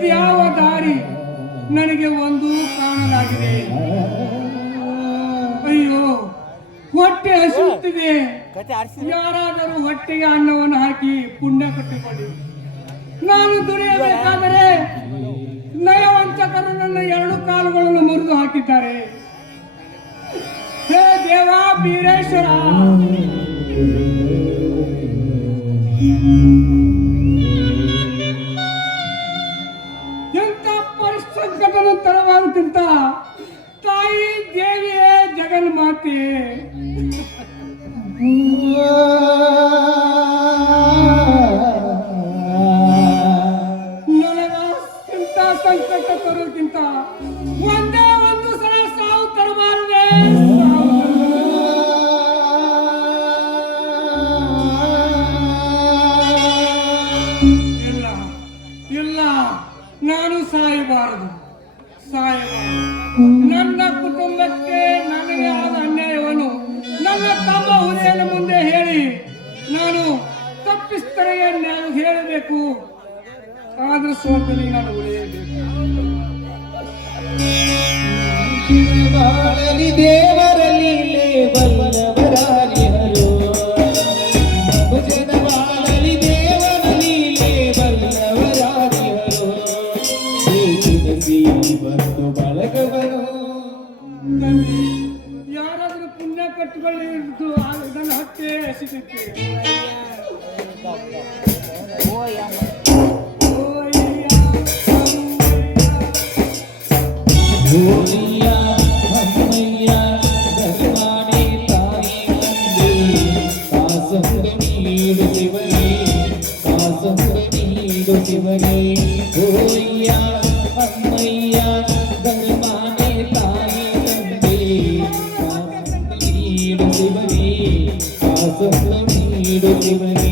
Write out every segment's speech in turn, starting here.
ಇದ್ಯಾವ ದಾರಿ ನನಗೆ ಒಂದು ಕಾಣಲಾಗಿದೆ. ಅಯ್ಯೋ, ಹೊಟ್ಟೆ ಹಸಿಯುತ್ತಿದೆ. ಯಾರಾದರೂ ಹೊಟ್ಟೆಗೆ ಅನ್ನವನ್ನು ಹಾಕಿ ಪುಣ್ಯ ಕಟ್ಟಿಕೊಳ್ಳಿ. ನಾನು ದುಡಿಯಬೇಕಾದರೆ ನಯವಂತಕರು ನನ್ನ 2 ಕಾಲುಗಳನ್ನು ಮುರಿದು ಹಾಕಿದ್ದಾರೆ. ಹೇ ದೇವ ಬೀರೇಶ್ವರ, ಎಂತ ಪರಿಸಂಕಟನ ತರವಾಗುತ್ತಿಂತ ತಾಯಿ ದೇವಿಯೇ ಜಗನ್ಮಾತೆ, ನನಗ ಇಂಥ ಸಂಕಟ ತರೋಕ್ಕಿಂತ ಒಂದೇ ಒಂದು ಸಲ ಸಾವು ತರಬಾರದೆ. ಇಲ್ಲ ಇಲ್ಲ, ನಾನು ಸಾಯಬಾರದು. ನನ್ನ ಕುಟುಂಬಕ್ಕೆ ನನಗೆ ಆದ ಅನ್ಯಾಯವನ್ನು ನನ್ನ ತಮ್ಮ ಹುಲಿಯನ ಮುಂದೆ ಹೇಳಿ ನಾನು ತಪ್ಪಿಸ್ತರಿಗೆ ನಾನು ಹೇಳಬೇಕು. ಆದ್ರೆ ಸ್ವರ್ಗದಲ್ಲಿ ನಾನು ಉಳಿಯಬೇಕು. ದೇವರಲ್ಲಿ ಬಲ್ಲವರಾಗಿ ಹಲೋ ಭಜನ ಬಾಳಲಿ ದೇವರಲ್ಲಿ ಬಲ್ಲವರಾಗಿ ಹಲೋ ಬಂದು ಬಳಗವರು. ಯಾರಾದ್ರೂ ಪುಣ್ಯ ಕಟ್ಟುಗಳು ಇದನ್ನು ಹತ್ತೆ ಎಸೆಯುತ್ತೆ. ಶಿವನೇ ಓಯ್ಯ ಅಮ್ಮಯ್ಯ ಗಂಗಮಾನೆ ತಾಯಿ ತಂದೆ ನೀಡು ಶಿವನೇ ಆಸಂಗ ನೀಡು ಶಿವನೇ.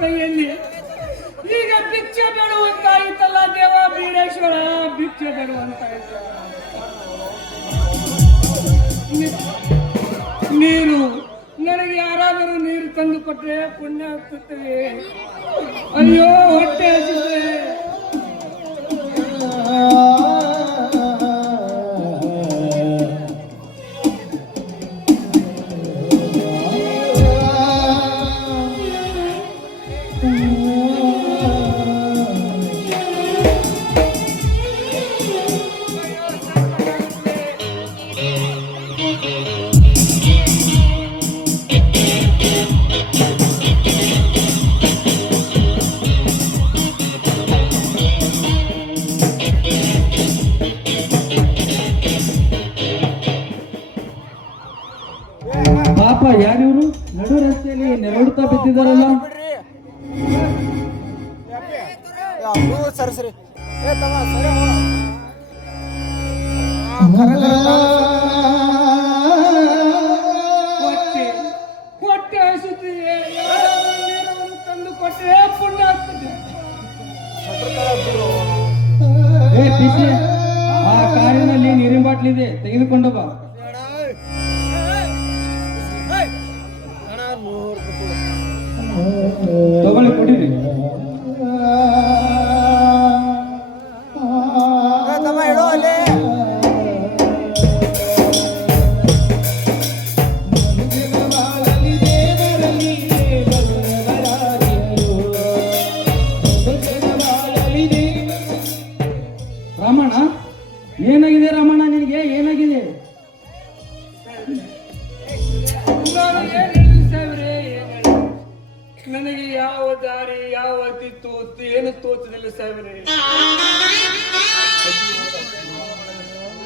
ಕೈಯಲ್ಲಿ ಈಗ ಭಿಕ್ಷೆ ಬೇಡುವಂತಾಯಿತಲ್ಲ ದೇವ ಬೀರೇಶ್ವರ, ಭಿಕ್ಷೆ ಬೇಡುವಂತಾಯಿತ. ನೀರು ನನಗೆ ಯಾರಾದರೂ ನೀರು ತಂದು ಕೊಟ್ಟರೆ ಪುಣ್ಯ ಆಗ್ತದೆ. ಅಯ್ಯೋ ಹೊಟ್ಟೆ ಹಸಿದೆ. ಪಾಪ ಯಾರಿವರು ನಡು ರಸ್ತೆಯಲ್ಲಿ ನೆರಳುತ್ತಾ ಬಿದ್ದಿದ್ದಾರಲ್ಲ. ಸರಿ ಸರಿ ಹೊಟ್ಟೆ ಹಸುತ್ತಿದೆ. ತಂದು ಕೊಟ್ಟರೆ ಪುಣ್ಯ ಆಗ್ತದೆ. ಪಿಸಿ ಆ ಕಾರಿನಲ್ಲಿ ನೀರಿನ ಬಾಟ್ಲಿದೆ, ತೆಗೆದುಕೊಂಡು ಬಾ. ತಗೊಳ್ಳಿ, ಕುಡೀರಿ. ರಾಮಣ್ಣ, ಏನಾಗಿದೆ ರಾಮಣ್ಣ? ನಿನಗೆ ಏನಾಗಿದೆ? ನಾನು ಏನ್ ಹೇಳಿ ಸಾಹೇಬ್ರೆ, ಏನ್ ಹೇಳಿ? ನನಗೆ ಯಾವ ದಾರಿ ಯಾವ ತೋತು ಏನು ತೋಚದಿಲ್ಲ ಸಾಹೇಬ್ರೆ.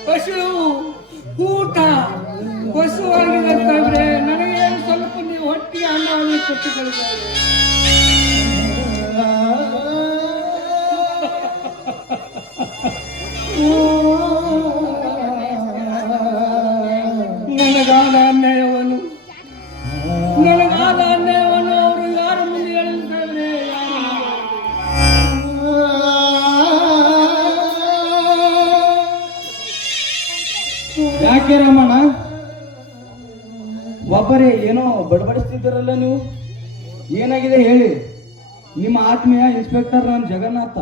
ಪಶು ಊಟ ಪಶುವಾಗಿದೆ ಸಾಹೇಬ್ರೆ. ನನಗೆ ಸ್ವಲ್ಪ ನೀವು ಹೊಟ್ಟೆ ಅನ್ನ ಕೊಟ್ಟುಕೊಳ್ಳಿ ಸಾಹೇಬ್ರೆ. ನನಗಾದ ಅನ್ಯಾಯವನ್ನು ಅವರು ಯಾರ ಮುಂದೆ ಹೇಳಿಲ್ಲ ಸಾಹೇಬ್ರೆ, ಯಾಕೆ ರಾಮಣ್ಣ? ಒಬ್ಬರೇ ಏನೋ ಬಡಬಡಿಸ್ತಿದ್ದೀರಲ್ಲ ನೀವು, ಏನಾಗಿದೆ ಹೇಳಿ? ನಿಮ್ಮ ಆತ್ಮೀಯ ಇನ್ಸ್ಪೆಕ್ಟರ್ ನಾನು ಜಗನ್ನಾಥ,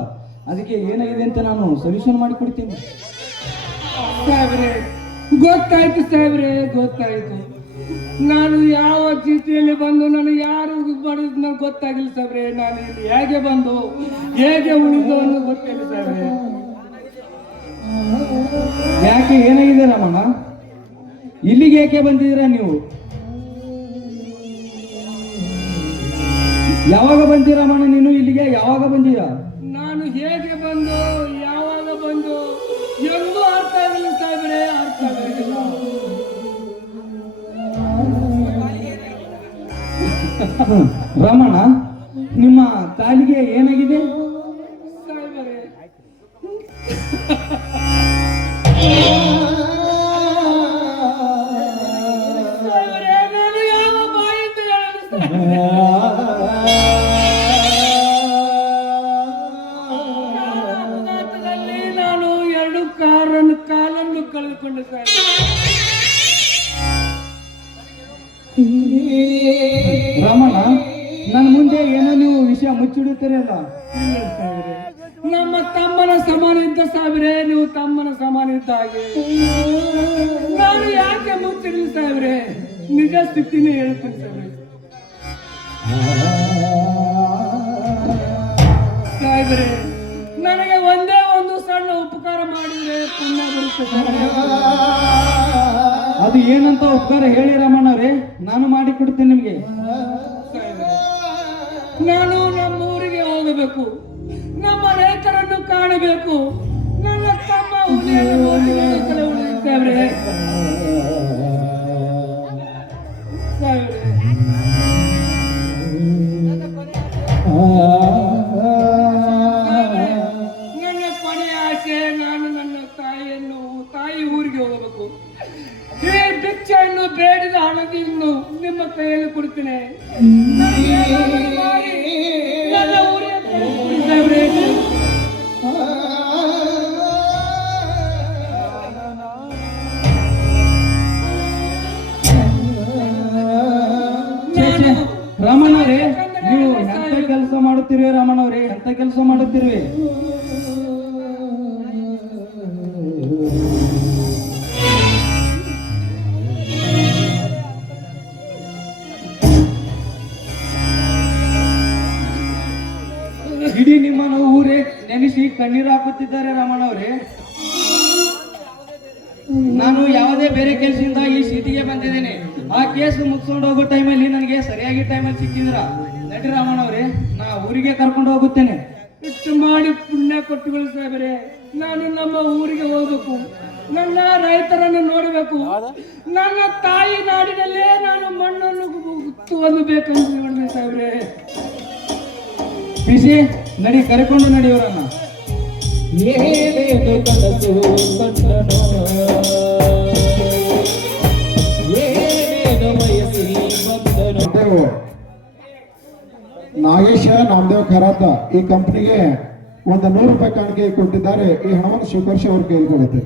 ಅದಕ್ಕೆ ಏನಾಗಿದೆ ಅಂತ ನಾನು ಸೊಲ್ಯೂಷನ್ ಮಾಡಿಕೊಡ್ತೀನಿ. ಸಾಹೇಬ್ರೆ ಗೊತ್ತಾಯ್ತು ಸಾಹೇಬ್ರೆ, ಗೊತ್ತಾಯ್ತು. ನಾನು ಯಾವ ಸ್ಥಿತಿಯಲ್ಲಿ ಬಂದು ನನಗೆ ಯಾರು ಮಾಡಿದ್ ನನಗೆ ಗೊತ್ತಾಗಿಲ್ಲ ಸಾಹೇಬ್ರೆ. ನಾನು ಇಲ್ಲಿ ಹೇಗೆ ಬಂದು ಹೇಗೆ ಉಳಿದು ಅನ್ನೋದು ಗೊತ್ತಿಲ್ಲ ಸಾಹೇಬ್ರೆ. ಯಾಕೆ ಏನಾಗಿದೆ ರಾಮಣ್ಣ? ಇಲ್ಲಿಗೆ ಯಾಕೆ ಬಂದಿದ್ದೀರಾ ನೀವು? ಯಾವಾಗ ಬಂದಿ ರಾಮಣ್ಣ ನೀನು ಇಲ್ಲಿಗೆ? ಯಾವಾಗ ಬಂದೀಯ? ನಾನು ಹೇಗೆ ಬಂದು ಯಾವಾಗ ಬಂದು ಎಂದೂ ಅರ್ಥ ಆಗಿಲ್ಲ ಸಾಹೇಬ್ರೆ, ಅರ್ಥ ಆಗಿಲ್ಲ. ರಾಮಣ್ಣ, ನಿಮ್ಮ ಕಾಲಿಗೆ ಏನಾಗಿದೆ? ಸಾಹೇಬ್ರೆ ಸಾಹೇಬ್ರೆ, ನಾನು ಯಾವ ಬಾಯಿಂದ ಹೇಳಲು ಸಾಹೇಬ್ರೆ? ಅಪಘಾತದಲ್ಲಿ ನಾನು 2 ಕಾಲನ್ನು ಕಳೆದುಕೊಂಡೆ ಸಾಹೇಬ್ರೆ. ರಾಮಣ್ಣ, ನನ್ನ ಮುಂದೆ ಏನೋ ನೀವು ವಿಷಯ ಮುಚ್ಚಿಡುತ್ತೀರಲ್ಲ? ಇಲ್ಲ ಸಾಹೇಬ್ರೆ, ನಮ್ಮ ತಮ್ಮನ ಸಮಾನ ಇದ್ದ ಸಾಹೇಬ್ರೆ, ನೀವು ತಮ್ಮನ ಸಮಾನ ಇದ್ದ ಹಾಗೆ. ನಾನು ಯಾಕೆ ಮುಚ್ಚಿರಲಿ ಸಾಹೇಬ್ರೆ, ನಿಜ ಸ್ಥಿತಿನೇ ಹೇಳ್ತೀನಿ ಸಾಹೇಬ್ರೆ. ಸಾಹೇಬ್ರೆ, ನನಗೆ ಒಂದೇ ಒಂದು ಸಣ್ಣ ಉಪಕಾರ ಮಾಡಿದ್ರೆ ಪುಣ್ಯ ಬರುತ್ತೆ ಸಾಹೇಬ್ರೆ. ಅದು ಏನಂತ ಉಪಕಾರ ಹೇಳಿ ರಾಮಣ್ಣವ್ರೆ, ನಾನು ಮಾಡಿಕೊಡ್ತೀನಿ ನಿಮಗೆ. ಸಾಹೇಬ್ರೆ, ನಾನು ನಮ್ಮ ಊರಿಗೆ ಹೋಗಬೇಕು, ನಮ್ಮ ರೈತರನ್ನು ಕಾಣಬೇಕು, ನನ್ನ ತಮ್ಮ ಹುಲಿಯನ್ನು ನೋಡಿಕೊಳ್ಳಲು ಸಾಹೇಬ್ರೆ. ಸಾಹೇಬ್ರೆ, ನನ್ನ ಕೊನೆಯ ಆಸೆ, ನಾನು ನನ್ನ ತಾಯಿ ಊರಿಗೆ ಹೋಗಬೇಕು. ಈ ಭಿಕ್ಷೆಯನ್ನು ಬೇಡಿದ ಹಣದಿಂದ ನಿಮ್ಮ ಕೈಯಲ್ಲಿ ಕೊಡ್ತೇನೆ. ನನಗೆ ಏನಾದರೂ ಮಾಡಿ ನನ್ನ ಊರಿಗೆ ಕಳಿಸ್ಕೊಡಿ ಸಾಹೇಬ್ರೆ. ರಾಮಣ್ಣವ್ರೆ, ನೀವು ಎಂತ ಕೆಲಸ ಮಾಡುತ್ತಿರುವೆ? ರಾಮಣ್ಣವ್ರೆ, ಎಂತ ಕೆಲಸ ಮಾಡುತ್ತಿರುವೆ? ಇಡೀ ನಿಮ್ಮನ್ನು ಊರೇ ನೆನೆಸಿ ಕಣ್ಣೀರು ಹಾಕುತ್ತಿದ್ದಾರೆ ರಾಮಣ್ಣವ್ರೆ. ನಾನು ಯಾವುದೇ ಬೇರೆ ಕೆಲಸದಿಂದ ಈ ಸಿಟಿಗೆ ಬಂದಿದ್ದೇನೆ. ಆ ಕೇಸ್ ಮುಗಿಸ್ಕೊಂಡು ಹೋಗೋ ಟೈಮಲ್ಲಿ ನನಗೆ ಸರಿಯಾಗಿ ಟೈಮಲ್ಲಿ ಸಿಕ್ಕಿದ್ರ. ನಡಿ ರಾಮಣ್ಣವ್ರೆ, ನಾ ಊರಿಗೆ ಕರ್ಕೊಂಡು ಹೋಗುತ್ತೇನೆ. ಇಷ್ಟು ಮಾಡಿ ಪುಣ್ಯ ಕೊಟ್ಟುಗಳು ಸಾಹೇಬ್ರೆ. ನಾನು ನಮ್ಮ ಊರಿಗೆ ಹೋಗಬೇಕು, ನನ್ನ ರೈತರನ್ನು ನೋಡಬೇಕು, ನನ್ನ ತಾಯಿ ನಾಡಿನಲ್ಲೇ ನಾನು ಮಣ್ಣನ್ನು ಹೊಂದಬೇಕಂತ ನೋಡಿದೆ ಸಾಹೇಬ್ರೆ. ಪಿಸಿ, ನಡಿ, ಕರ್ಕೊಂಡು ನಡೆಯೋರನ್ನ. ಏನೇನು ಕನಸು ಕಂಡನೋ, ಏನೇನು ಬಯಸಿ ಬಂದನೋ. ನಾಗೇಶ ನಾಮದೇವ್ ಖರಾತ ಈ ಕಂಪ್ನಿಗೆ ಒಂದು 100 ರೂಪಾಯಿ ಕಾಣಿಕೆ ಕೊಟ್ಟಿದ್ದಾರೆ. ಈ ಹಣವನ್ನು ಸ್ವೀಕರಿಸಿ ಅವ್ರ ಕೈಯಲ್ಲಿ ಕೊಡುತ್ತೆ.